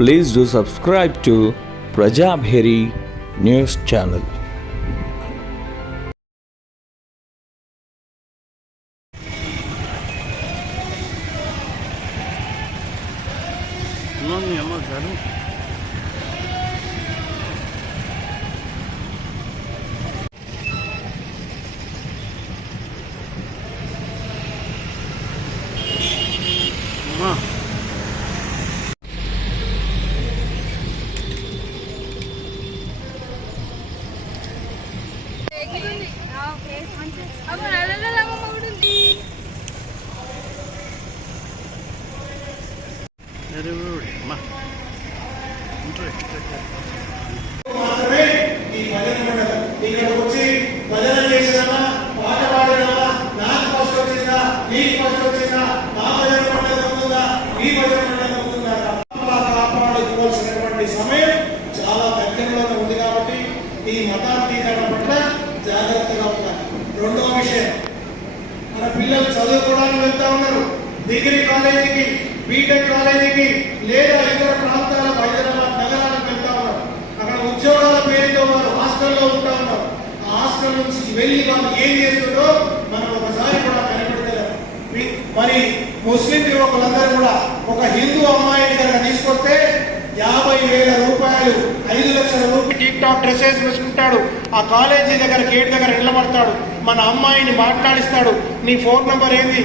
Please do subscribe to Prajabheri News Channel. సమయం చాలా దగ్గరలోనే ఉంది కాబట్టి ఈ మతాతీకరణ పట్ల జాగ్రత్తగా ఉండాలి. రెండవ విషయం, మన పిల్లలు చదువుకోవడానికి వెళ్తా ఉన్నారు, డిగ్రీ కాలేజీకి, బీటెక్ కాలేజీకి లేదా ఇతర ప్రాంతాలకు, హైదరాబాద్ నగరాలకు వెళ్తా ఉన్నారు. అక్కడ ఉద్యోగాల పేరుతో వారు హాస్టల్లో ఉంటా ఉన్నారు. ఆ హాస్టల్ నుంచి వెళ్ళి వాళ్ళు ఏం చేస్తుందో మనం ఒకసారి కూడా కనిపెడతారు. మరి ముస్లిం యువకులందరూ కూడా ఒక హిందూ అమ్మాయిని కనుక తీసుకొస్తే 50,000 రూపాయలు, 5 లక్షల రూపాయలు టిక్ టాక్ డ్రెస్సెస్ వేసుకుంటాడు. ఆ కాలేజీ దగ్గర గేట్ దగ్గర నిలబడతాడు, మన అమ్మాయిని మాట్లాడిస్తాడు. నీ ఫోన్ నంబర్ ఏంది?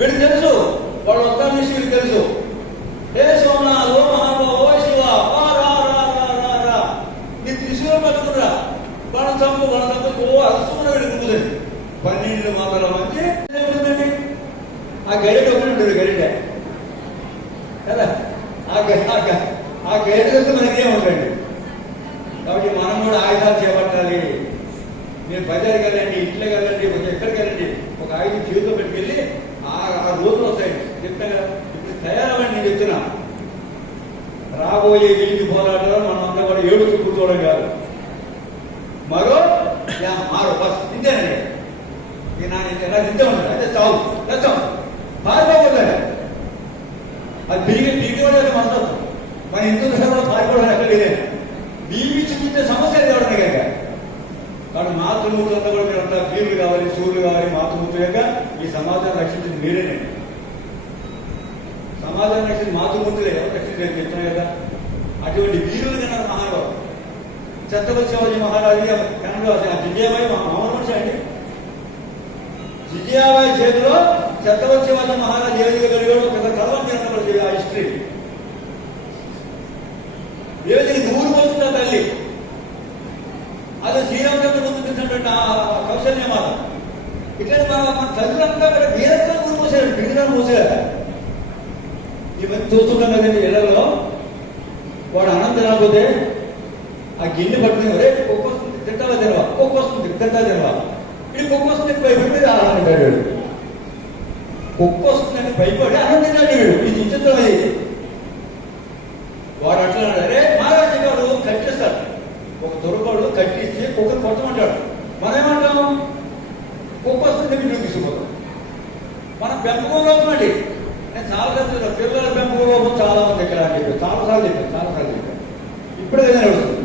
వీడికి తెలుసు, వాళ్ళు వస్తాను వీడికి తెలుసు. ఏ సోమనా, ఓ మహాబా, ఓ శివ, నీ త్రిశూల పట్టుకురా, వాళ్ళని చంపు, ఓ అరుస్తున్నా వీడికి ఉంటుంది. 12 మాత్రం మంచి ఆ గైడ్ ఒకటి ఉంటుంది, గైడ్ కదా, ఆ గైడ్ వస్తే మనకి ఏముంటుంది. కాబట్టి మనం కూడా ఆయుధాలు చేపట్టాలి. మీరు బజార్కి వెళ్ళండి, ఇంట్లోకి వెళ్ళండి, ఎక్కడికి వెళ్ళండి, ఒక ఆయుధం చేతిలో పెట్టుకెళ్ళి ఆ రోజులు వస్తాయి. చెప్తాను కదా, ఇప్పుడు తయారవ్వండి. నేను చెప్తున్నా, రాబోయే వీధి పోరాటంలో మనం అంతా కూడా ఏడుస్తూ కూర్చోవడం కాదు, మారో ఫస్ట్ తింటానండి. ఎలా తింటా ఉంటాడు అయితే చావు తెచ్చాం పారిపోతుంది. అది తిరిగి కూడా మాత్రం మన హిందూ ధర్మంలో పారిపోవడం ఎక్కడ లేదే. బీపీ చూపించే సమస్య ఎవడనే కనుక. కాబట్టి మాతృమూర్తులంతా కూడా మీరంతా వీరులు కావాలి, సూర్యులు కావాలి. మాతృమూర్తుల యొక్క ఈ సమాజాన్ని రక్షించింది మీరేనే. సమాజాన్ని రక్షించి మాతృమూర్తులే, ఎవరు రక్షించలేదు చెప్తున్నాయి కదా. అటువంటి వీరులు కన్నా మహానుభావులు ఛత్రపతి శివాజీ మహారాజు కన్నడ జిజయాబాయి మామూలు మనిషి అండి. జిజయాబాయి చేతిలో ఛత్రపతి శివాజీ మహారాజు ఏ విధంగా కలిగాడు ఒక కలవం చేస్తున్నది ఆ హిస్టరీ. ఏ విధంగా నూరు పోతుంది ఆ తల్లి. అది శ్రీరామచంద్ర ముందు చూసినటువంటి ఆ కౌశల్య మాత. ఇట్లా మన తల్లులంతా కూడా వీరంగా నూరు పోసాడు, బిగినారు పోసాడు. ఇవన్నీ చూస్తుంటాం కదండి ఇళ్లలో. వాడు అన్నం తినకపోతే ఆ గిన్నె పట్టుకుని ఒరే కుక్క వస్తుంది తింటావా తినవా, కుక్క వస్తుంది తింటా తినవా, ఇది కుక్క వస్తుంది భయపడి ఆహారం తింటాడు. వీడు కుక్క వస్తుందని భయపడి అన్నం తింటాడు. వీడు ఇది విచిత్రం. అది వాడు అట్లా అరే మహారాజు గారు కట్టేస్తాడు, ఒక దొరకడు కట్టిస్తే కుక్కను కొట్టమంటాడు. మనం ఏమంటాం, కుక్క వస్తుంది వీళ్ళు తీసుకుపోతాం. మనం పెంపకం లోపండి. నేను చాలా సార్లు పిల్లల పెంపకం లోపం చాలా మంది ఇక్కడ అని చెప్పాను, చాలాసార్లు చెప్పాను. ఇప్పుడే ఏదైనా అడుగుతుంది.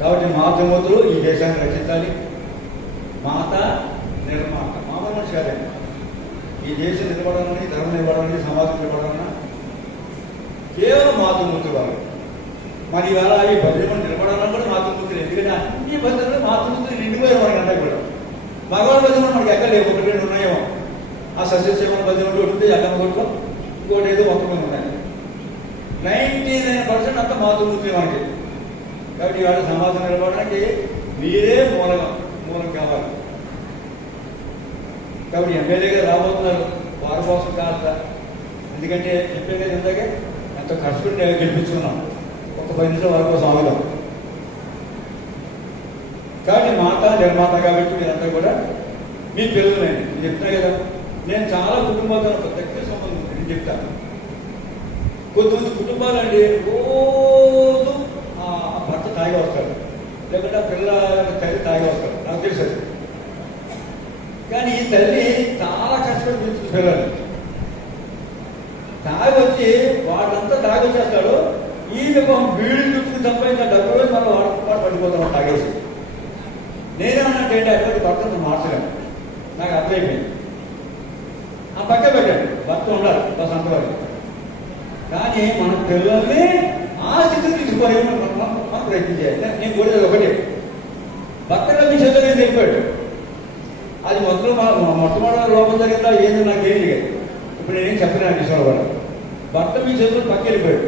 కాబట్టి మాతృమూర్తులు ఈ దేశాన్ని రక్షించాలి. మాత నిర్మాత మామూలు మనిషి కాదండి. ఈ దేశం నిలబడాలని, ధర్మం నిలబడాలని, సమాజం నిలబడాలన్నా కేవలం మాతృమూర్తులు వారు. మరి ఇవాళ ఈ భద్రమని నిలబడాలని కూడా మాతృమూర్తులు. ఎందుకంటే అన్ని భద్రతలు మాతృమూర్తులు నిండిపోయారు మనకి అంతా కూడా. భగవాన్ భద్రమని మనకి ఎక్కడ లేవు, 1-2 ఉన్నాయేమో. ఆ సస్యసేవన భద్రమలు ఉంటే ఎక్కమ్మ కొట్టుకో, ఇంకోటి ఏదో మొత్తం మంది ఉన్నాయి. 99% అంతా మాతృమూర్తులు మనకి. కాబట్టి ఇవాళ సమాజం నిలబడడానికి మీరే మూలం కావాలి. కాబట్టి ఎమ్మెల్యేగా రాబోతున్నారు, వారి కోసం కాస్త. ఎందుకంటే చెప్పేది ఇందాకే ఎంతో కష్టపడి గెలిపించుకున్నాం. ఒక 10 నిమిషాలు వారి కోసం ఆగలం. కాబట్టి మాత నిర్మాత కాబట్టి మీరంతా కూడా మీ పిల్లలు నేను చెప్తున్నా కదా. నేను చాలా కుటుంబాలతో దగ్గర సంబంధం ఉంది. నేను చెప్తాను, కొంతమంది కుటుంబాలు అండి రోజు భర్త తాగి వస్తాడు, లేకుంటే పిల్ల తల్లి తాగి వస్తాడు. నాకు తెలుసు. కానీ ఈ తల్లి చాలా కష్టపడి తాగేస్తాడు పిల్లలు. తాగి వచ్చి వాడంతా తాగి వచ్చేస్తాడు. ఈ బీడి చుట్టుకుని సంపాదించిన డబ్బులు మనం వాడు పడిపోతాం తాగేసి. నేనేమన్నట్టు అటువంటి భర్తను మార్చలేను, నాకు అర్థమైపోయింది. ఆ పక్క పెట్టండి, భర్త ఉండాలి బస్ అంతవరకు. కానీ మన పిల్లల్ని ఆ స్థితిని తీసుకోవాలి మనం ప్రయత్నం చేయాలి. నేను కోరేది ఒకటి, భర్తగా మీ చేతులు తెలిపాడు. అది మొట్టమొదటి లోపం జరిగిందా ఏంది నాకేం లేదు. ఇప్పుడు నేనేం చెప్పలేను విషయంలో కూడా. భర్త మీ చేతులు పక్క వెళ్ళిపోయాడు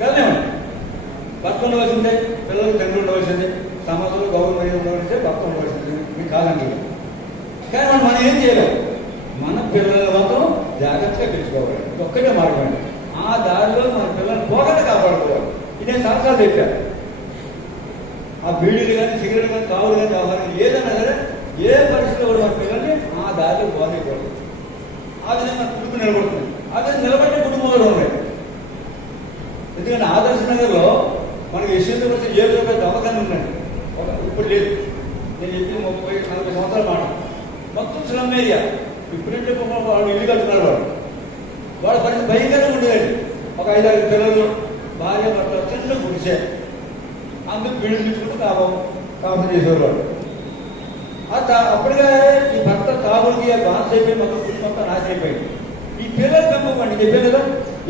కదా. భర్త ఉండవలసిందే, పిల్లలు తండ్రి ఉండవలసిందే, సమాజంలో గౌరవం ఉండవలసిందే, భర్త ఉండవలసిందే. మీకు కాదండి. కానీ మనం ఏం చేయలేము. మన పిల్లల మాత్రం జాగ్రత్తగా పెంచుకోవాలి. ఇది ఒక్కటే మార్గం అండి. ఆ దారిలో మన పిల్లల్ని పోగొట్ట కాపాడుకోవాలి. ఇది నేను సంవత్సరాలు చెప్పాను. ఆ బీడీలు కానీ సిగరెట్లు కానీ కావులు కానీ కావాలి ఏదైనా సరే ఏ పరిస్థితిలో కూడా మన పిల్లల్ని ఆ దారిలో పోగకూడదు. ఆ విధంగా కుటుంబం నిలబడుతుంది. అదే నిలబడే కుటుంబంలో ఉన్నాయి. ఎందుకంటే ఆదర్శ నగర్లో మనకి యశ్వంత వచ్చి 7 రూపాయల దవాఖాన ఉందండి. ఇప్పుడు లేదు, నేను చెప్పి 30-40 సంవత్సరాల మాట. మొత్తం స్లమ్ ఏరియా. ఇప్పుడంటే వాళ్ళు ఇల్లు కట్టున్నారు. వాళ్ళ పరిస్థితి భయంకరంగా ఉండేదండి. ఒక 5-6 పిల్లలు, భార్య భర్త చిన్న గుడిసే, అందుకు బిల్లు తీసుకుంటూ కాపం చేసేవారు. అప్పటికే ఈ భర్త తాగుడికి బాన్స్ అయిపోయి మొత్తం కుటుంబం నాశనం అయిపోయింది. ఈ పిల్లలు పెంపకండి చెప్పాను కదా.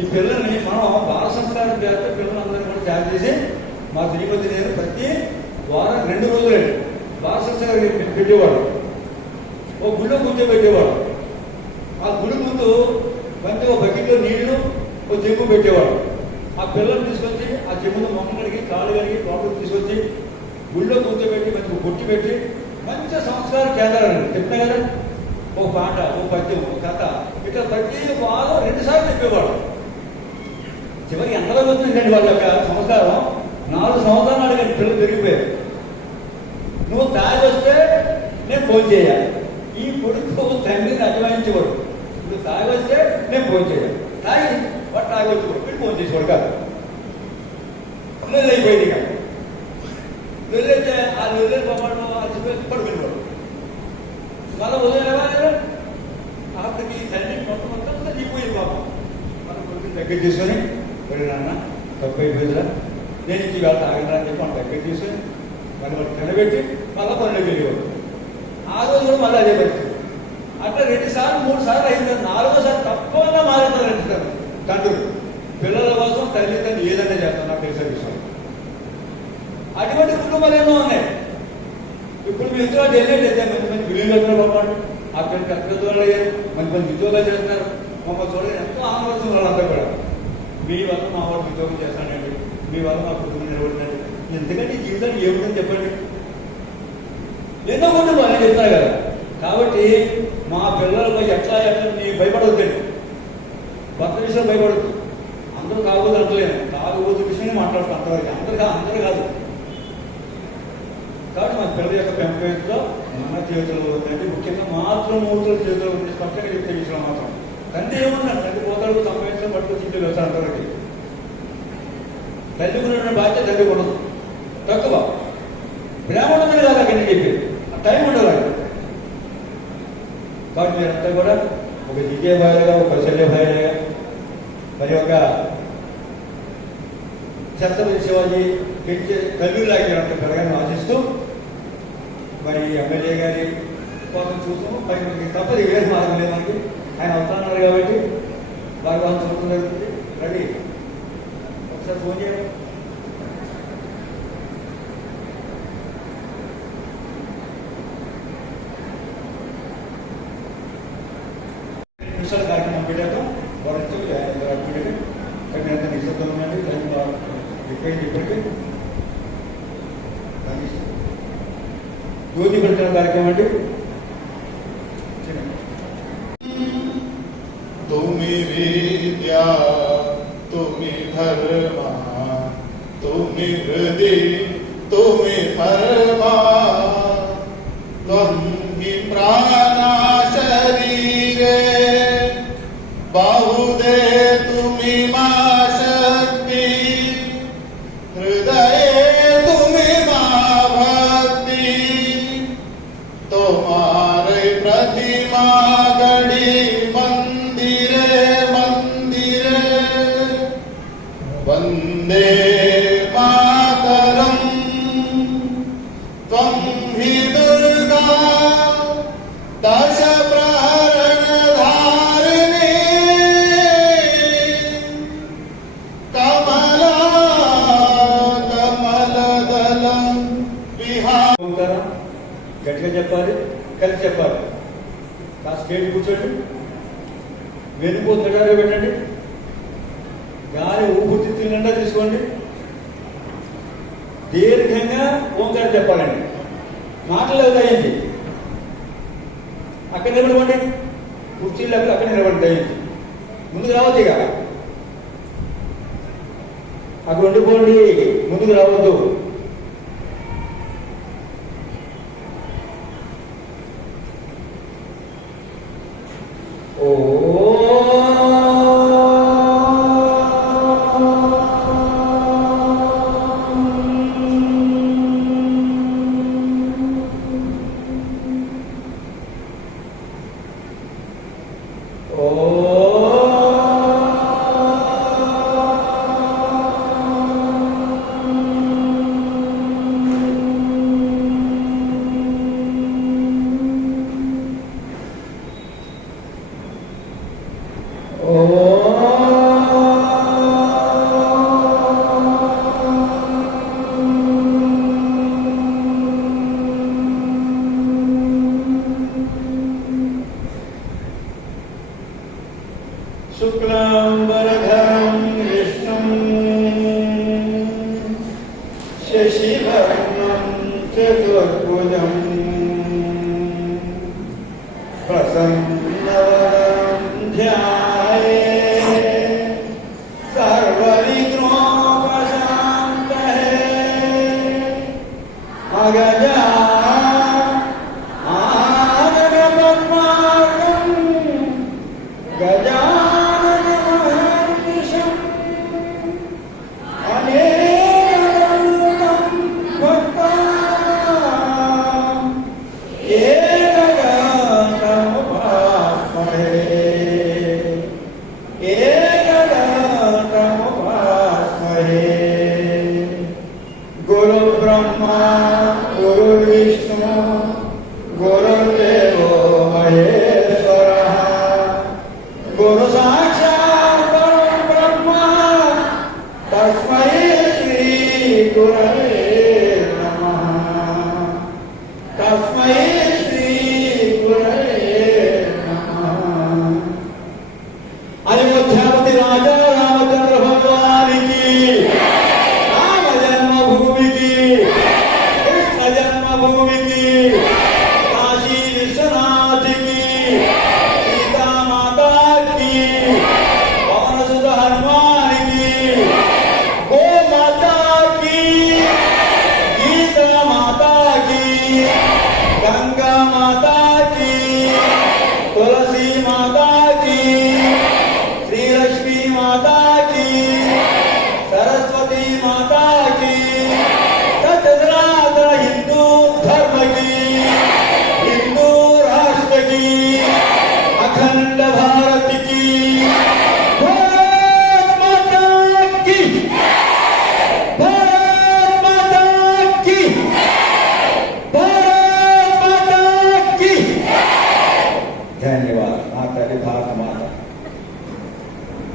ఈ పిల్లల్ని మనం బాల సంస్కారం చేస్తే పిల్లలందరినీ కూడా తయారు చేసి మా శ్రీమతి నేను ప్రతి వారం 2 రోజులు బాల సంస్కారం పెట్టేవాడు. ఓ గుళ్ళో కూర్చోబెట్టేవాడు. ఆ గుడి ముందు మంచి ఒక బకెట్లో నీళ్లు, ఒక చెంబు పెట్టేవాడు. ఆ పిల్లల్ని తీసుకొచ్చి ఆ చెంబులో మొక్క కడిగి కాళ్ళు కడిగి లోపలికి తీసుకొచ్చి గుళ్ళో కూర్చోబెట్టి మంచి బొట్టి పెట్టి మంచి సంస్కార కేంద్రాలు చెప్పినా కదా. ఒక పాట, ఒక పద్యం, ఒక కథ, ఇట్లా ప్రతి వారం 2 సార్లు చెప్పేవాడు. చివరికి ఎంతలో వచ్చిందండి వాళ్ళ యొక్క సంస్కారం. 4 సంవత్సరాలు అడిగాను, పిల్లలు పెరిగిపోయారు. నువ్వు తాగి వస్తే నేను ఫోన్ చేయాలి. ఈ కొడుకు తండ్రిని అభిమానించేవాడు. ఇప్పుడు తాగి వస్తే నేను ఫోన్ చేయాలి. తాగి వాడు తాగి వచ్చేవాడు, వీడు ఫోన్ చేసేవాడు కాదు. నెల్లు అయిపోయింది కాదు. నెల్లైతే ఆ నెల్లు పంపడం అలసిపోయి పడుకునేవాడు. మళ్ళీ ఉదయం ఎవరు అప్పటికి తండ్రి మొత్తం దిగిపోయింది పాపం. మన కొడుకుని దగ్గర తీసుకొని వెళ్ళినాన్న తప్పు అయిపోయిందిరా, నేను ఇంటికి వేళ తాగినా అని చెప్పి మన దగ్గర తీసుకొని మళ్ళీ వాడు తినబెట్టి మళ్ళీ పనులకు వెళ్ళేవాడు. ఆ రోజు కూడా మళ్ళీ అదే పరిస్థితి. అట్లా 2 సార్లు 3 సార్లు అయింది. 4వ సారి తప్పకుండా మారుతారు తండ్రులు. పిల్లల కోసం తల్లిదండ్రులు ఏదైనా చేస్తాను నాకు తెలిసిన విషయం. అటువంటి కుటుంబాలు ఎన్నో ఉన్నాయి. ఇప్పుడు మీ ఇంట్లో వెళ్ళేది మంచి మంచి బిల్లులు పంపాడు. ఆ పిల్లలు పెద్దవాళ్ళు అయ్యారు, మంచి మంచి ఉద్యోగాలు చేస్తున్నారు. మమ్మల్ని చూడండి ఎంతో ఆనందిస్తున్నారు వాళ్ళంతా కూడా. మీ వల్ల మా వాళ్ళు ఉద్యోగం చేస్తానండి, మీ వల్ల మా కుటుంబం నిలబడినండి. ఎందుకంటే జీవితాన్ని ఏమిటని చెప్పండి. ఎన్నో కుటుంబాలు చెప్తారు కదా. కాబట్టి మా పిల్లలకు ఎట్లా నీ భయపడవద్దండి. భర్త విషయం భయపడద్దు. అందరూ తాగుబోతు అంటలేను, తాగుబోతు విషయమే మాట్లాడుతూ అంతవరకు అందరూ కాదు. కాబట్టి మన పిల్లల యొక్క పెంపకంలో మన చేతుల్లో ఉందండి. ముఖ్యంగా మాతృమూర్తుల చేతుల్లో ఉంది. స్పష్టంగా చెప్తే విషయం మాత్రం తండ్రి ఏమన్నాడు, తండ్రి పోతాడు సంపాదించడం పట్టుకు ఇంటికి వెళ్తాడు. అంతవరకు తల్లికి ఉన్నటువంటి బాధ్యత తండ్రికి ఉండదు, తక్కువ ప్రేమ ఉండదని కాదు అక్కడ నేను చెప్పేది. ఆ టైం ఉండదు. కాబట్టి మీరంతా కూడా ఒక దిగే భార్యగా, ఒక శల్య భార్యగా, మరి ఒక ఛత్రపతి శివాజీ పెంచే తల్లిలాగినంత పెరగాలని ఆశిస్తూ మరి ఎమ్మెల్యే గారి కోసం చూస్తాము. పైకి తప్పది, వేరే మార్గం లేదు మనకి. ఆయన అవుతున్నారు కాబట్టి వారి వాళ్ళు చూడటం జరుగుతుంది. రండి ఒకసారి ఫోన్ చేయండి. నిమిషాల కార్యక్రమం పెట్టాక వారు కానీ అంత నిశ్శబ్దం ఉందండి. ఎక్కడైంది ఇప్పటికీ జ్యోతి పెట్టిన కార్యక్రమం అండి. तुम्ही विद्या तुम्ही धर्म तुम्ही हृदय तुम्ही परमा त्वं प्राणा शरीरे बाहुदे तुम्ही मा शक्ती हृदये तुम्ही मा भक्ती तुम्हारे प्रतिमा गढ़ी दश प्रहरण धारिणी कमला कमल दल विहार ఉంటారా గట్టిగా చెప్పాలి, కలిసి చెప్పాలి. కాస్త స్టేట్ కూర్చోండి, వెనుక దగ్గర పెట్టండి, గాలి ఊపిరి నిండా తీసుకోండి, దీర్ఘంగా ఓంకారం చెప్పాలండి. మాటలు అయ్యింది, అక్కడ నిలబడి కుర్చీలు అక్కడ నిలబడి అయ్యింది. ముందుకు రావద్దు, ఇక అక్కడ ఉండిపోండి, ముందుకు రావద్దు. शुक्लांबरधरं विष्णुं शशिवर्णं चतुर्भुजं प्रसन्नवदनं ध्यायेत् सर्वविघ्नोपशान्तये अगजा गुरु ब्रह्मा गुरु विष्णु गुरुदेवो महेश्वरः गुरु साक्षात् परब्रह्म तस्मै श्री गुरवे नमः तस्मै श्री गुरवे नमः अयोध्यापति राजा रामचंद्र भगवान की जन्मभूमि की काशी विश्वनाथ की सीता माता की पवन सुत हनुमान की गो माता की गीता माता की गंगा माता की तुलसी माता की श्री लक्ष्मी माता की सरस्वती माता की हिंदू धर्म की हिंदू राष्ट्र की अखंड भारत की भारत माता की भारत माता की भारत माता की धन्यवाद माता की भारत माता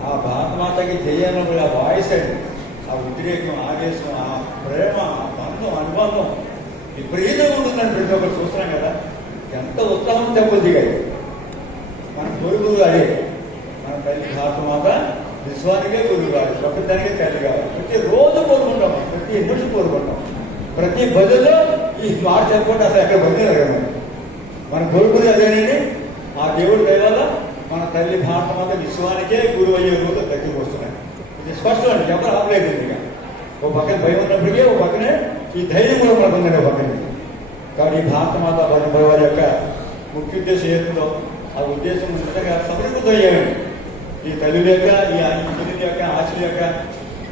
आ भारत माता की जयन वाइस आ उद्रेकం ఆవేశం ఆ ప్రేమ బంధం అనుబంధం విపరీతంగా ఉంటుందని ప్రతి ఒక్కరు చూస్తున్నాం కదా. ఎంత ఉత్సాహం చెప్పులు దిగాయి. మన గురువు అదే మన తల్లి భారత మాత విశ్వానికే గురువు కాదు, ప్రపంచానికే తల్లి కావాలి. ప్రతి రోజు కోరుకుంటాం, ప్రతి నిమిషం కోరుకుంటాం, ప్రతి బదులో ఈ మాట చెప్పుకుంటే అసలు ఎక్కడ బదిలేదు. మన గురువు అదేనండి. ఆ దేవుడి దయ వల్ల మన తల్లి భారత మాత విశ్వానికే గురువు అయ్యే రోజు దగ్గరికి వస్తున్నాయి. ఇది స్పష్టం అండి, ఎవరు ఆపలేదు. ఇక ఓ పక్కన భయం ఉన్నప్పటికీ ఓ పక్కనే ఈ ధైర్యం కూడా మనకు ఉందండి ఓ పక్కన. కాబట్టి ఈ భారత మాత వారి యొక్క ముఖ్య ఉద్దేశం ఏదో ఆ ఉద్దేశం నిజంగా సమృద్ధితో అయ్యామండి. ఈ తల్లి యొక్క ఈ చెల్లి యొక్క ఆశల యొక్క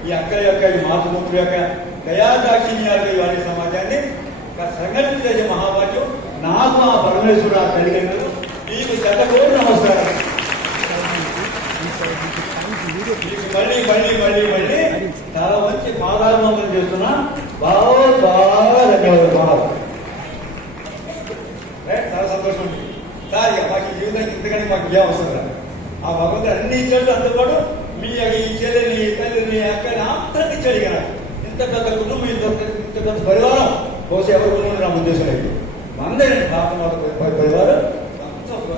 ఈ అక్కల యొక్క ఈ మాతృమూర్తుల యొక్క దయాదాక్షిణ్యాలు వారి సమాజాన్ని సంఘటన చేసే మహాభాగ్యం నాకు ఆ పరమేశ్వరుడు ఆ తల్లిదండ్రులు మీకు శతకోటి నమస్కారం. మళ్ళీ మళ్ళీ మళ్ళీ మళ్ళీ చాలా మంచి పాదాభివందనం చేస్తున్నా. బాగా బాగా ధన్యవాదాలు. చాలా సంతోషం ఉంది సార్. జీవితానికి ఇంతకంటే మాకు ఏ అవసరం లేదు. ఆ భగవంతుడు అన్ని ఇచ్చాడు, అందుబాటు మీ ఈ చెల్లెని తల్లిని అక్కని అందరికి ఇచ్చాడు. ఇక ఇంత పెద్ద కుటుంబం, ఇంత పెద్ద పరివారం బహుశా ఎవరు కుటుంబం నా ఉద్దేశం లేదు. అందరండి పరివారం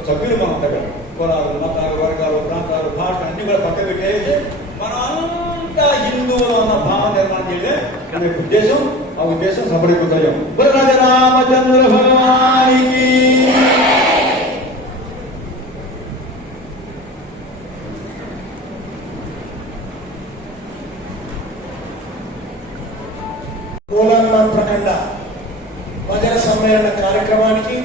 సభ్యులు మనం దగ్గర కులాలు, మతాలు, వర్గాలు, ప్రాంతాలు, భాష అన్ని కూడా పక్క పెట్టేసి మనం అంతా హిందువులు అన్న భావం నిర్మాణం చేయలే అనే ఉద్దేశం, ఆ ఉద్దేశం సఫలీకృతం. రామచంద్ర భగవానికి గోలాంగ ప్రఖండ భజన సమ్మేళన కార్యక్రమానికి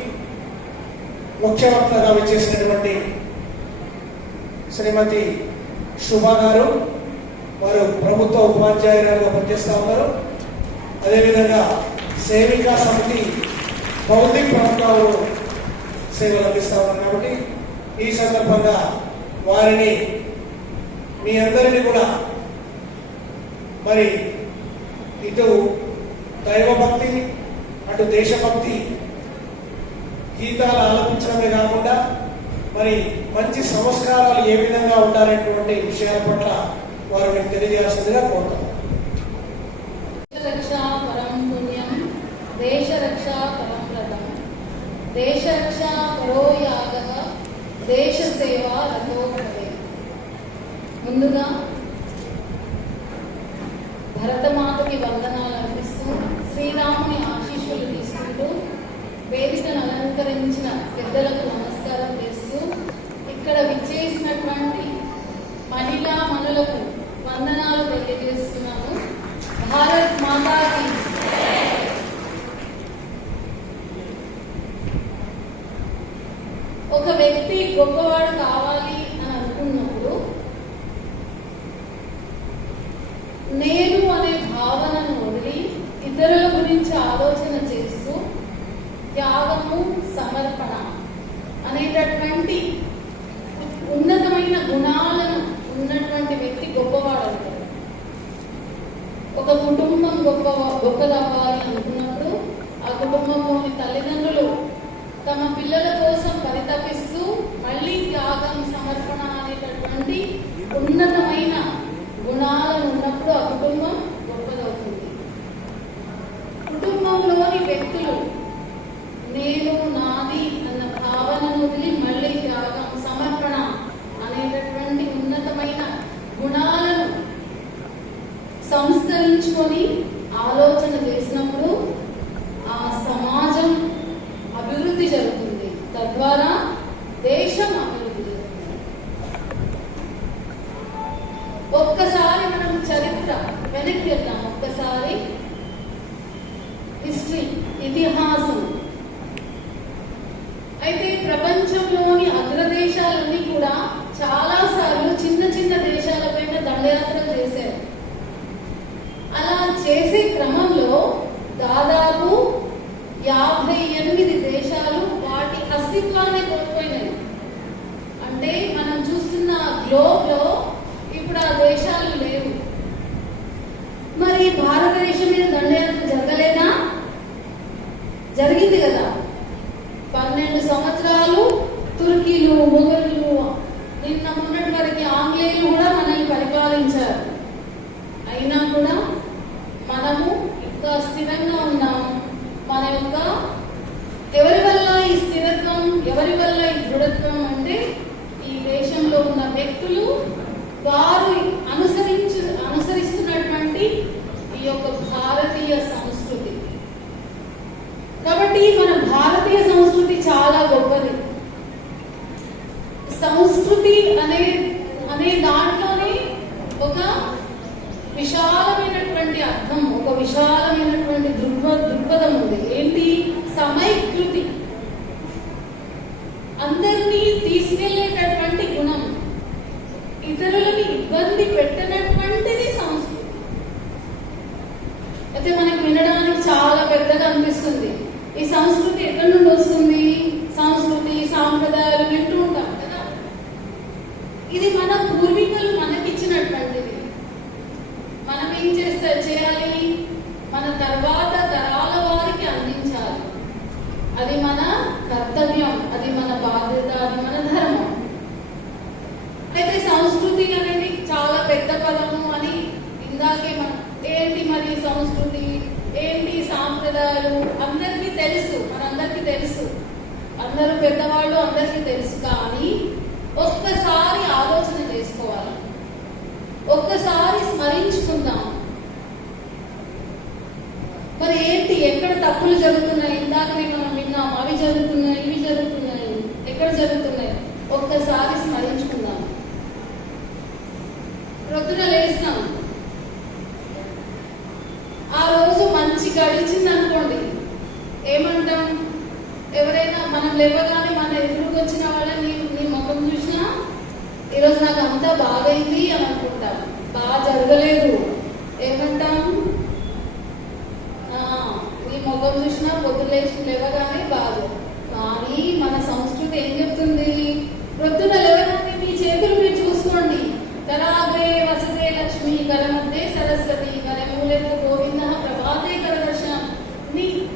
ముఖ్య వక్తగా వచ్చేసినటువంటి శ్రీమతి శుభ గారు, వారు ప్రభుత్వ ఉపాధ్యాయులుగా పనిచేస్తూ ఉన్నారు. అదేవిధంగా సేవికా సమితి బౌద్ధిక ప్రముఖాలు సేవలు అందిస్తూ ఉన్నారు. కాబట్టి ఈ సందర్భంగా వారిని మీ అందరినీ కూడా మరి ఇటు దైవభక్తి అటు దేశభక్తి గీతాలు ఆలపించడమే కాకుండా మరి మంచి సంస్కారాలు ఏ విధంగా ఉండాలనేటువంటి విషయాల పట్ల వారు మీకు తెలియజేయాల్సిందిగా కోరుతాం. రక్షా పరం పుణ్యం దేశ రక్షా పరం వ్రతం దేశ రక్షా పరో యాగః దేశ సేవ రతో భవే. ముందుగా భరతమాతకి వందనాలు అర్పిస్తూ శ్రీరాముని ఆశీస్సులు తీసుకుంటూ వేదికను అలంకరించిన పెద్దలకు నమస్కారం చేస్తూ ఇక్కడ విచ్చేసినటువంటి మహిళా మనులకు వందనాలు తెలియజేస్తున్నాను. భారత్ మాతాకి ఒక వ్యక్తి గొప్పవాడు కావాలి అని అనుకున్నప్పుడు నేను అనే భావనను వదిలి ఇతరుల గురించి ఆలోచన చేస్తూ త్యాగము, సమర్పణ అనేటటువంటి ఉన్నతమైన గుణాలను ఉన్నటువంటి వ్యక్తి గొప్పవాడు అవుతాడు. ఒక కుటుంబం గొప్పదవ్వాలి అనుకున్నప్పుడు ఆ కుటుంబంలోని తల్లిదండ్రులు తమ పిల్లల కోసం పరితపిస్తూ మళ్ళీ త్యాగం, సమర్పణ అనేటటువంటి ఉన్నతమైన గుణాలను ఉన్నప్పుడు ఆ కుటుంబం గొప్పదవుతుంది. కుటుంబంలోని వ్యక్తులు నేను, నాది అన్న భావనను వదిలి మళ్ళీ త్యాగం, సమర్పణ అనేటటువంటి ఉన్నతమైన గుణాలను సంస్కరించుకొని ఆలోచన చేసినప్పుడు ఆ సమాజం అభివృద్ధి జరుగుతుంది, తద్వారా దేశం అభివృద్ధి జరుగుతుంది. ఒక్కసారి మనం చరిత్ర వెనక్కి వెళ్దాం, ఒక్కసారి హిస్టరీ, ఇతిహాసం. అయితే ప్రపంచంలోని అగ్రదేశాలన్నీ కూడా చాలా సార్లు చిన్న చిన్న దేశాలపైన దండయాత్రలు చేశారు. అలా చేసే క్రమంలో దాదాపు 58 దేశాలు వాటి అస్తిత్వాన్ని కోల్పోయినాయి. అంటే మనం చూస్తున్న గ్లోబ్ లో ఇప్పుడు ఆ దేశాలు లేవు. మరి భారతదేశం మీద దండయాత్ర జరగలేదా? జరిగింది కదా. 12 సంవత్సరాలు తుర్కీలు, మొఘలులు, నిన్న మొన్నటి వరకు ఆంగ్లేయులు కూడా మనల్ని పరిపాలించారు. అయినా కూడా మనము ఇంకా స్థిరంగా ఉన్నాము. మన యొక్క ఎవరి వల్ల ఈ స్థిరత్వం, ఎవరి వల్ల ఈ దృఢత్వం అంటే ఈ దేశంలో ఉన్న వ్యక్తులు వారు అనుసరిస్తున్నటువంటి ఈ యొక్క భారతీయ సంస్కృతి. కాబట్టి మన భారతీయ సంస్కృతి చాలా గొప్పది. సంస్కృతి అనే దాంట్లోనే ఒక విశాలమైనటువంటి అర్థం, ఒక విశాలమైనటువంటి దృక్పథం ఉంది. ఏంటి? సమైక్యతి, అందరినీ తీసుకెళ్లేటటువంటి గుణం, ఇతరులని ఇబ్బంది పెట్టినటువంటిది సంస్కృతి. అయితే మనకు వినడానికి చాలా పెద్దగా అనిపిస్తుంది. ఈ సంస్కృతి ఎక్కడి నుండి వస్తుంది? సంస్కృతి, సాంప్రదాయాలు వింటూ ఉంటాం కదా. ఇది మన పూర్వీకులు మనకిచ్చినటువంటిది. మనం ఏం చేయాలి? మన తర్వాత తరాల వారికి అందించాలి. అది మన కర్తవ్యం, అది మన బాధ్యత, అది మన పెద్దవాళ్ళు అందరికీ తెలుసు. కానీ ఒక్కసారి ఆలోచన చేసుకోవాలి, ఒక్కసారి స్మరించుకుందాం. మరి ఏంటి, ఎక్కడ తప్పులు జరుగుతున్నాయి? ఇందాకనే మనం విన్నాం, అవి జరుగుతున్నాయి, ఇవి జరుగుతున్నాయి, ఎక్కడ జరుగుతున్నాయి? ఒక్కసారి స్మరించుకుందాం. ప్రొద్దున లేస్తాం, ఆ రోజు మంచి గడిచింది అనుకోండి, ఏమంటాం? ఎవరైనా మనం లేవగానే మన ఎదురుకు వచ్చిన వాళ్ళని నీ ముఖం చూసినా ఈరోజు నాకు అంతా బాగైంది అని అనుకుంటాం. బాగా జరగలేదు ఏమంటాం? నీ ముఖం చూసినా పొద్దున లేవగానే బాగా. కానీ మన సంస్కృతి ఏం చెప్తుంది? ప్రొద్దున లేవగానే మీ చేతులు మీరు చూసుకోండి. కరాగ్రే వసతే లక్ష్మి, కరమధ్యే సరస్వతి, కరమూలతో గోవింద, ప్రభాతే కరదర్శనం.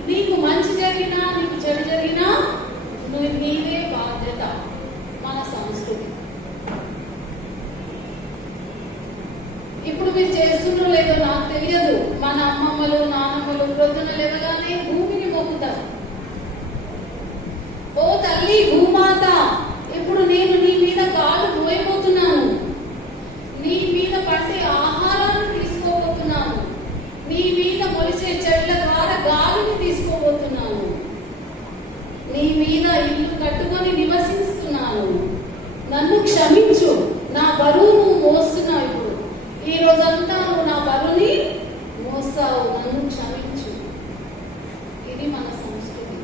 నీకు మంచి జరిగినా నీకు చెడు జరిగినా నీవే బాధ్యత. మన సంస్కృతి. ఇప్పుడు మీరు చేస్తున్నారో లేదో నాకు తెలియదు, మన అమ్మమ్మలు నాన్నమ్మలు ప్రొద్దున లేవగానే భూమిని మొక్కుతారు. ఓ తల్లి భూమాత, ఇప్పుడు నేను నీ మీద కాలు మోయబోతున్నాను, నీ మీద పట్టే ఆహారాన్ని తీసుకోబోతున్నాను, నీ మీద మొలిచే చెట్ల ద్వారా గాలిని తీసుకోబోతున్నాను, నీ మీద ఇల్లు కట్టుకొని నివసిస్తున్నాను, నన్ను క్షమించు. నా బరువు నువ్వు మోస్తున్నావు. ఇప్పుడు ఈ రోజంతా నువ్వు నా బరువుని మోస్తావు, నన్ను క్షమించు. ఇది మన సంస్కృతి.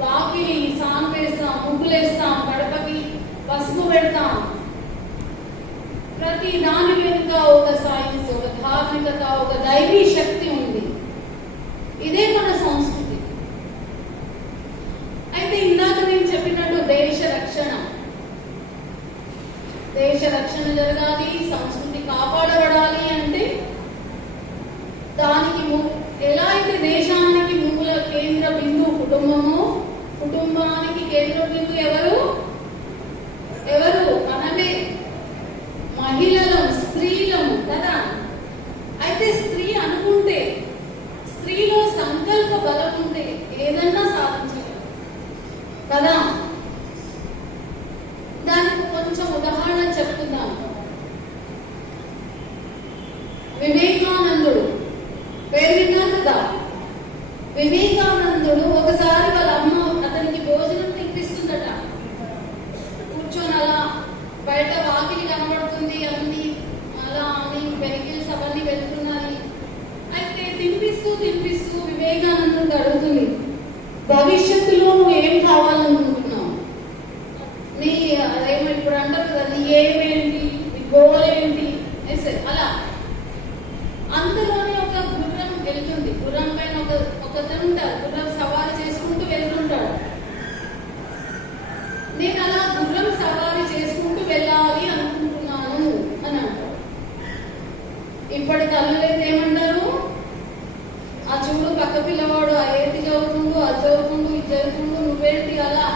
వాకిలి సాంపేస్తాం, ముగ్గులేస్తాం, గడపకి పసుపు పెడతాం. ప్రతి దాని వెనుక ఒక సైన్స్, ఒక ధార్మికత, ఒక దైవీ శక్తి ఉంది. ఇదే మన సంస్కృతి. అయితే ఇందాక నేను చెప్పినట్టు దేశ రక్షణ జరగాలి, సంస్కృతి కాపాడబడాలి అంటే దానికి ఎలా అయితే దేశానికి మూల కేంద్ర బిందువు కుటుంబమో, కుటుంబానికి కేంద్ర బిందువు ఎవరు? మనమే, మహిళలం, స్త్రీలము కదా. అయితే స్త్రీ అనుకుంటే, స్త్రీలో సంకల్ప బలం ఉంటే ఏదన్నా సాధించగలం కదా. దానికి కొంచెం ఉదాహరణ చెప్తున్నాను. వివేకానందుడు పేరు విన్నాను కదా. వివేకానందుడు ఒకసారి వాళ్ళ అమ్మ అతనికి భోజనం తినిపిస్తుందట. కూర్చొని అలా బయట వాకిలి కనబడుతుంది, అన్ని అలా అన్ని వెహికల్స్ అవన్నీ వెళ్తున్నాయి. అయితే తినిపిస్తూ వివేకానందుడు అడుగుతుంది, భవిష్యత్తులో నువ్వు ఏం కావాలనుకుంటున్నావు? నీ అదేమో ఇప్పుడు అంటారు కదా, నీ ఏమేంటి, నీ గోల్ ఏంటి అలా. అందులోనే ఒక గుర్రం వెళ్తుంది. గుర్రం పైన ఒకతను ఉంటారు, గుర్రం సవారీ చేసుకుంటూ వెళ్తుంటాడు. నేను అలా గుర్రం సవారీ చేసుకుంటూ వెళ్ళాలి అనుకుంటున్నాను అని అంటాడు. ఇప్పటి తల్లులైతే ఏమంటారు? ఆ చూడు పక్క పిల్లవాడు ఏంటి చదువుతుండు, అది చదువుతుండు, ఇది చదువుతుండు, నువ్వేంటి అలా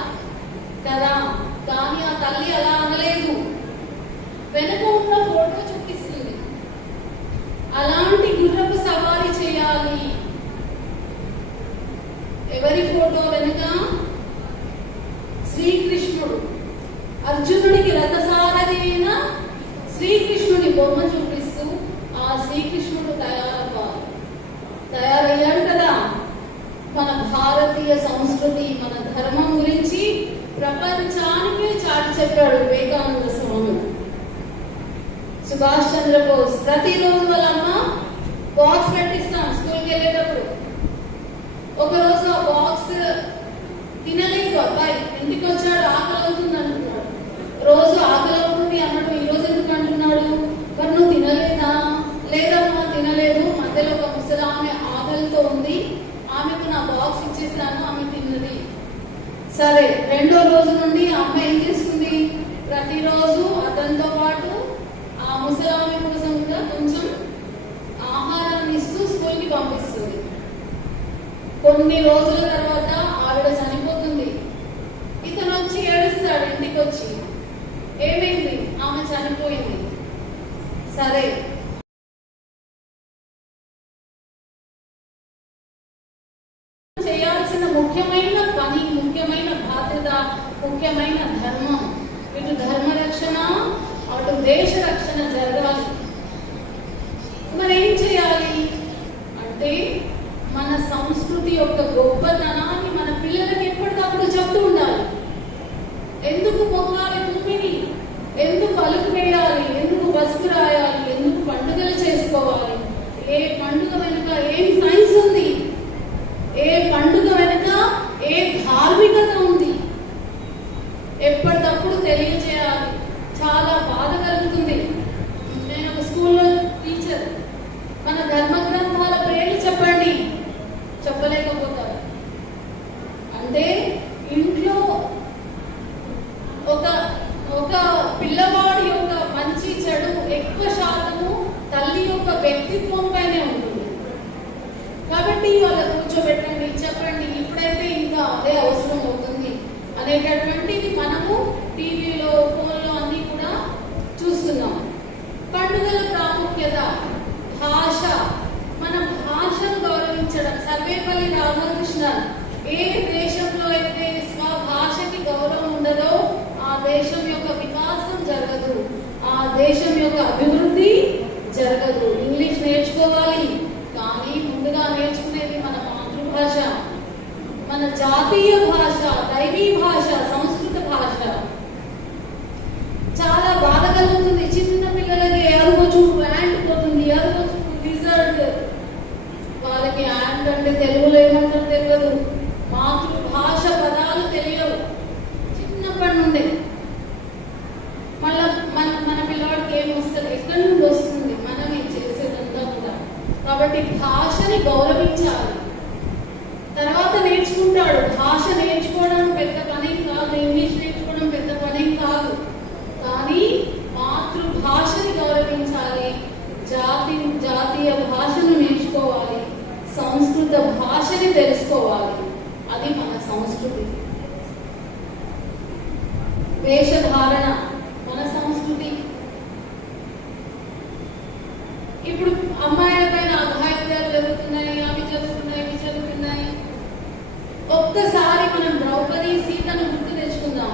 కదా. కానీ ఆ తల్లి అలా అనలేదు, వెనక ఉన్న ఫోటో చూపిస్తుంది. అలాంటి గుర్రపు సవారీ చేయాలి. ఎవరి ఫోటో వెనుక? శ్రీకృష్ణుడు. అర్జునుడికి రథసారథి అయిన శ్రీకృష్ణుడి బొమ్మ చూపిస్తూ ఆ శ్రీకృష్ణుడు తయారయ్యాడు కదా. మన భారతీయ సంస్కృతి, మన ధర్మం గురించి ప్రపంచానికి చాటి చెప్పాడు వివేకానంద స్వామి. సుభాష్ చంద్రబోస్ ప్రతిరోజు వాళ్ళమ్మ బాక్స్ పెట్టిస్తాం స్కూల్కి వెళ్ళేటప్పుడు. ఒకరోజు ఆ బాక్స్ తినలేదు అబ్బాయి, ఇంటికి వచ్చాడు, ఆకలి అవుతుంది అంటున్నాడు. రోజు ఆకలి అవుతుంది అన్నట్టు ఈ రోజు ఎందుకు అంటున్నాడు? మరి నువ్వు తినలేదా? లేదమ్మా తినలేదు, మధ్యలో ఒక ముసలామె ఆకలితో ఉంది, ఆమెకు నా బాక్స్ ఇచ్చేసాను, ఆమె తిన్నది. సరే, రెండో రోజు నుండి అమ్మ ఏం చేస్తుంది? ప్రతిరోజు అతనితో పాటు ఆ ముసలామె కోసం కూడా కొంచెం ఆహారాన్ని ఇస్తూ స్కూల్కి పంపిస్తుంది. కొన్ని రోజుల తర్వాత ఆవిడ చనిపోతుంది. ఇతను వచ్చి ఏడుస్తాడు ఇంటికి వచ్చి, ఏమైంది? ఆమె చనిపోయింది. సరే, చేయాల్సిన ముఖ్యమైన పైన ధర్మం, ఇటు ధర్మ రక్షణ అటు దేశ రక్షణ జరగాలి. మరి ఏం చేయాలి అంటే మన సంస్కృతి యొక్క గొప్పతనాన్ని మన పిల్లలకి ఎప్పటికప్పుడు చెప్తూ ఉండాలి. ఎందుకు మొక్కాలి భూమిని, ఎందుకు అలుకు వేయాలి, ఎందుకు పసుపు రాయాలి, ఎందుకు పండుగలు చేసుకోవాలి, ఏ పండుగ వెనుక ఏం సైన్స్ ఉంది, ఏ పండుగ వెనుక ఏ ధార్మికత ఉంది, ఎప్పటికప్పుడు తెలియజేయాలి. చాలా బాధ కలుగుతుంది. నేను ఒక స్కూల్లో టీచర్, మన ధర్మ గ్రంథాల పేర్లు చెప్పండి, చెప్పలేకపోతారు. అంటే ఇంట్లో ఒక పిల్లవాడి యొక్క మంచి చెడు ఎక్కువ శాతము తల్లి యొక్క వ్యక్తిత్వం పైనే ఉంటుంది. కాబట్టి వాళ్ళ కూర్చోబెట్టండి, చెప్పండి, ఇప్పుడైతే ఇంకా అదే అవసరం అవుతుంది అనేటటువంటిది మనము టీవీలో ఫోన్లో అన్నీ కూడా చూస్తున్నాం. పండుగల ప్రాముఖ్యత, భాష, మన భాషను గౌరవించడం. సర్వేపల్లి రాధాకృష్ణన్, ఏ దేశంలో అయితే స్వభాషకి గౌరవం ఉండదో ఆ దేశం యొక్క వికాసం జరగదు, ఆ దేశం యొక్క అభివృద్ధి జరగదు. ఇంగ్లీష్ నేర్చుకోవాలి, కానీ ముందుగా నేర్చుకునేది మన మాతృభాష, మన జాతీయ భాష, దైవీ భాష, సంస్కృత భాష. చాలా బాధ కలుగుతుంది. చిన్న పిల్లలకి అరుగొచ్చు యాంట్ పోతుంది, అరుగొచ్చు లిజర్డ్. వాళ్ళకి యాంట్ అంటే తెలుగులో ఏమంటారు తెలియదు, మాతృభాష పదాలు తెలియవు చిన్నప్పటి నుండి. మళ్ళా మన పిల్లవాడికి ఏం వస్తుంది, ఎక్కడి నుండి వస్తుంది, మనమే చేసేదంతా కూడా. కాబట్టి భాషని గౌరవించాలి. తర్వాత నేర్చుకుంటాడు. భాష నేర్చుకోవడం పెద్ద పనేం కాదు, ఇంగ్లీష్ నేర్చుకోవడం పెద్ద పనేం కాదు, కానీ మాతృభాషని గౌరవించాలి, జాతీయ భాషను నేర్చుకోవాలి, సంస్కృత భాషని తెలుసుకోవాలి. అది మన సంస్కృతి. వేషధారణ మన సంస్కృతి. ఇప్పుడు అమ్మాయిల పైన అఘాయిత్యాలు జరుగుతున్నాయి, అవి జరుగుతున్నాయి, ఇవి జరుగుతున్నాయి. ఒక్కసారి మనం ద్రౌపది సీతను గుర్తు తెచ్చుకుందాం.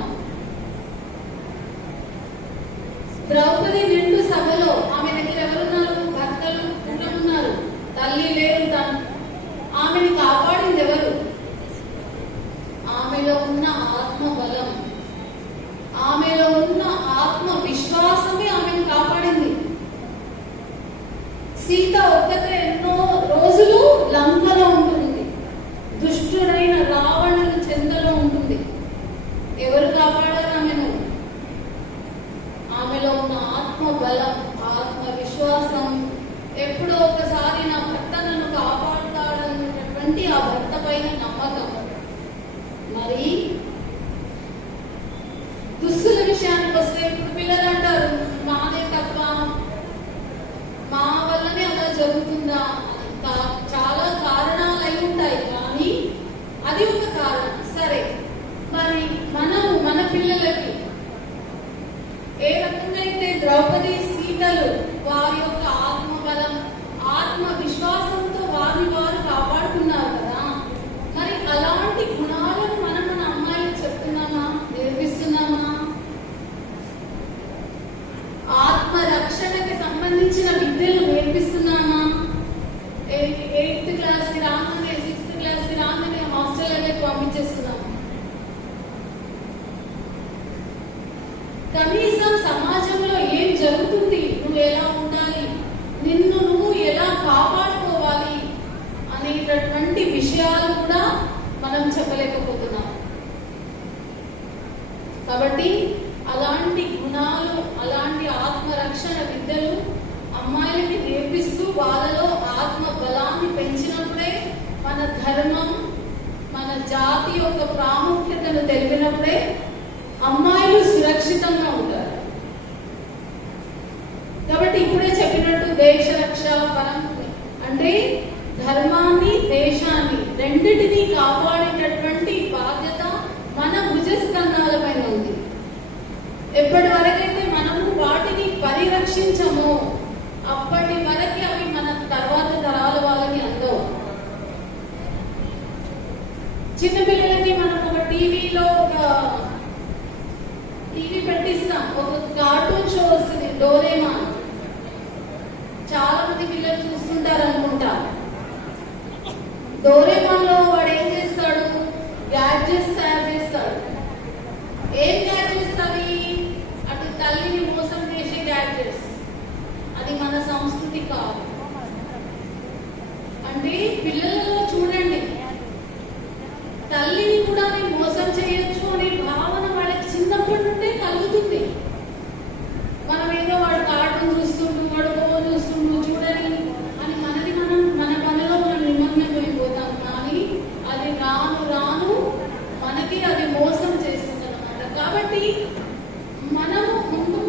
ద్రౌపది నిండు సభలో ఆమె దగ్గర ఎవరున్నారు? భర్తలు ఉన్నారు, తల్లి లేదు. ఆమెను కాపాడింది ఎవరు? ఆమెలో ఉన్న ఆత్మబలం, ఆమెలో ఉన్న ఆత్మ విశ్వాసమే ఆమెను కాపాడింది. సీత ఒక్కతే ఎన్నో రోజులు లంకలో ఉంటుంది, దుష్టుడైన రావణుని చెంతలో ఉంటుంది. ఎవరు కాపాడారు ఆమెను? ఆమెలో ఉన్న ఆత్మబలం, ఆత్మ విశ్వాసం. ఎప్పుడో ఒకసారి నా భర్త నన్ను కాపాడుతాడనేటటువంటి ఆ భర్త పైన నమ్మకం. మరి దుస్తుల విషయానికి వస్తే ఇప్పుడు పిల్లలు అంటారు, మాదే తప్ప, మా వల్లనే అలా జరుగుతుందా అని. చాలా కారణాలు అయి ఉంటాయి, కానీ అది ఒక కారణం. సరే, మరి మన పిల్లలకి ఏ రకంగా అయితే ద్రౌపది సీతలు వారి యొక్క ఆత్మబలం, ఆత్మ విశ్వాసంతో వారిని వారు కాపాడుతున్నారు కదా, మరి అలాంటి గుణాలను మనం మన అమ్మాయిలకు చెప్తున్నామా, నేర్పిస్తున్నామా? ఆత్మ రక్షణకి సంబంధించిన విద్యలు నేర్పిస్తున్నామా? 8th క్లాస్కి రాగానే 6th క్లాస్కి రాగానే హాస్టల్లోకి పంపించేస్తున్నాం. కనీసం సమాజంలో ఏం జరుగుతుంది, నువ్వు ఎలా ఉండాలి, నిన్ను నువ్వు ఎలా కాపాడుకోవాలి అనేటటువంటి విషయాలు కూడా మనం చెప్పలేకపోతున్నాం. కాబట్టి అలాంటి గుణాలు, అలాంటి ఆత్మరక్షణ విద్యలు అమ్మాయిలకి నేర్పిస్తూ వాళ్ళలో ఆత్మ బలాన్ని పెంచినప్పుడే, మన ధర్మం, మన జాతి యొక్క ప్రాముఖ్యతను తెలిపినప్పుడే అమ్మాయిలు సురక్షితంగా ఉంటారు. కాబట్టి ఇప్పుడే చెప్పినట్టు దేశ రక్ష పరం అంటే ధర్మాన్ని, దేశాన్ని రెండింటినీ కాపాడేటటువంటి బాధ్యత మన భుజస్కంధాల పైన ఉంది. ఎప్పటి వరకైతే మనము వాటిని పరిరక్షించమో అప్పటి వరకు అవి మన తర్వాత తరాల వాళ్ళకి అందవు. చిన్నపిల్లలకి మనం ఒక టీవీలో ఒక టీవీ పెట్టిస్తాం, ఒక కార్టూన్ షో వస్తుంది డోరేమాన్, చాలా మంది పిల్లలు చూస్తుంటారు అనుకుంటా. డోరేమాన్ లో వాడు ఏం చేస్తాడు, గ్యాడ్జెట్స్ తయారు చేస్తాడు. ఏం గ్యాడ్జెట్స్ అవి? అటు తల్లిని మోసం చేసే గ్యాడ్జెట్స్. అది మన సంస్కృతి కాదు. అంటే పిల్లలలో చూడండి, తల్లిని కూడా నేను మోసం చేయొచ్చు అనే భావన వాళ్ళకి చిన్నప్పటి నుండే కలుగుతుంది. మనం ఏదో వాడు కార్టూన్ చూస్తుంటూ, వాడు ఫోన్ చూస్తుంటూ చూడని అని మన పనిలో మనం నిమగ్నమైపోతాం. కానీ అది రాను రాను మనకి అది మోసం చేస్తుంది అన్నమాట. కాబట్టి మనము ముందు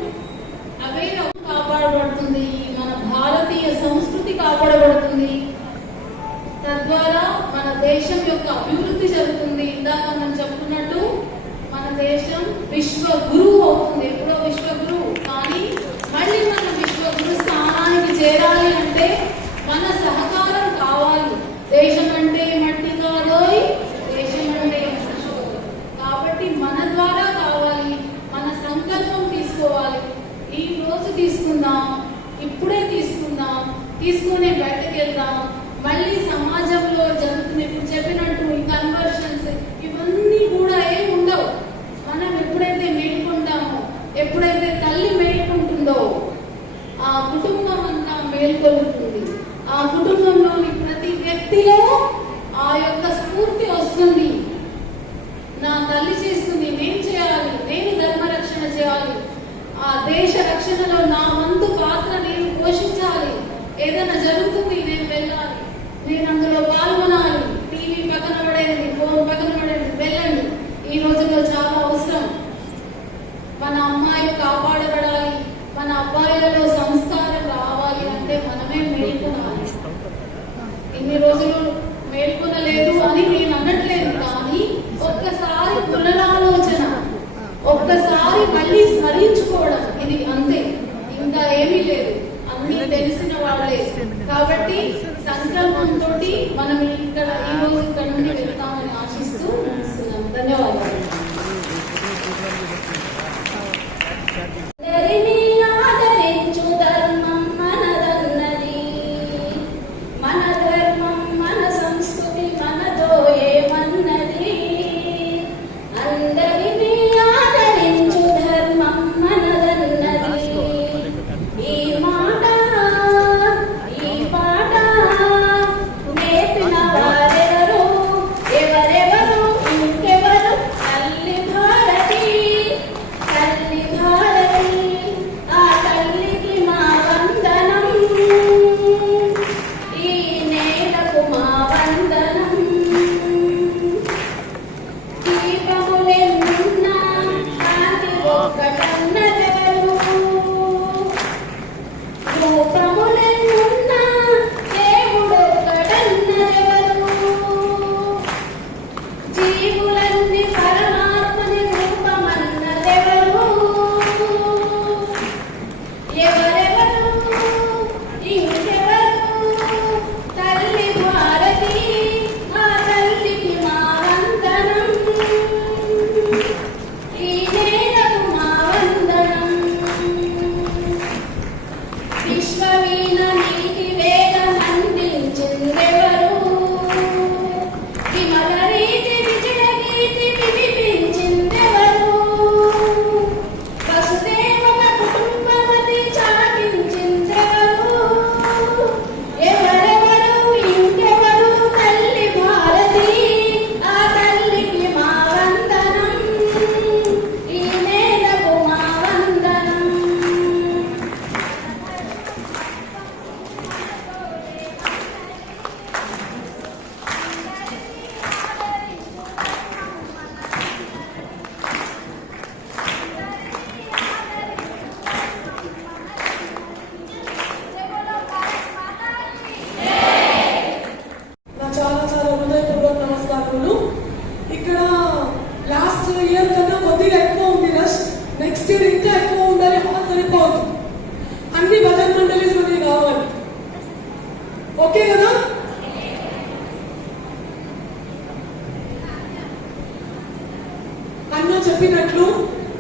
అవే కాపాడబడుతుంది, మన భారతీయ సంస్కృతి కాపాడబడుతుంది. తద్వారా మన దేశం యొక్క అభివృద్ధి జరుగుతుంది. ఇందాక మనం చెప్పుకున్నట్టు మన దేశం విశ్వ గురువు అవుతుంది. ఎప్పుడో విశ్వ గురువు, కానీ మళ్ళీ మన విశ్వగురు స్థానానికి చేరాలి అంటే మన సహకారం కావాలి. దేశం అంటే మట్టి కాదోయ్, దేశం అంటే మనుషులు. కాబట్టి మన ద్వారా కావాలి, మన సంకల్పం తీసుకోవాలి. ఈ రోజు తీసుకుందాం, ఇప్పుడే తీసుకుందాం, తీసుకునే బయటకు వెళ్దాం. మళ్ళీ సమాజంలో జరుగుతున్న ఇప్పుడు చెప్పినట్టు ఈ కన్వర్షన్స్ ఇవన్నీ కూడా ఏం ఉండవు. మనం ఎప్పుడైతే మేల్కొంటామో, ఎప్పుడైతే తల్లి మేల్కొంటుందో ఆ కుటుంబం అంతా మేల్కొలుతుంది. ఆ కుటుంబంలోని ప్రతి వ్యక్తిలో ఆ యొక్క స్ఫూర్తి వస్తుంది. నా తల్లి చేస్తుంది, నేను చేయాలి, నేను ధర్మ రక్షణ చేయాలి, ఆ దేశ రక్షణలో నా వంతు పాత్ర నేను పోషించాలి. ఏదైనా జరుగుతుంది, నేను వెళ్ళాలి, నేను అందులో పాల్గొనాలి. టీవీ పక్కన పడేది, ఫోన్ పక్కన పడేది, వెళ్ళండి. ఈ రోజుల్లో చాలా అవసరం. మన అమ్మాయి కాపాడబడాలి, మన అబ్బాయిలలో సంస్కారం రావాలి అంటే మనమే మేల్కొనాలి. ఇన్ని రోజులు మేల్కొనలేదు అని నేను అనట్లేదు, కానీ ఒక్కసారి పునరాలోచన, ఒక్కసారి మళ్ళీ స్మరించుకోవడం, ఇది అంతే, ఇంకా ఏమీ లేదు. అన్ని తెలిసిన వాళ్ళే. కాబట్టి సంకల్పంతో మనం ఇక్కడ ఈ రోజు ఇక్కడ నుండి వెళ్తామని ఆశిస్తూ ముగిస్తున్నాం. ధన్యవాదాలు.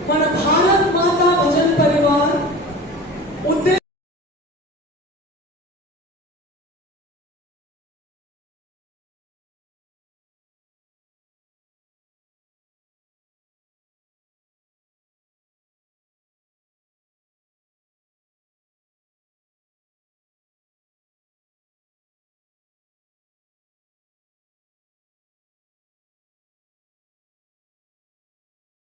మన భారత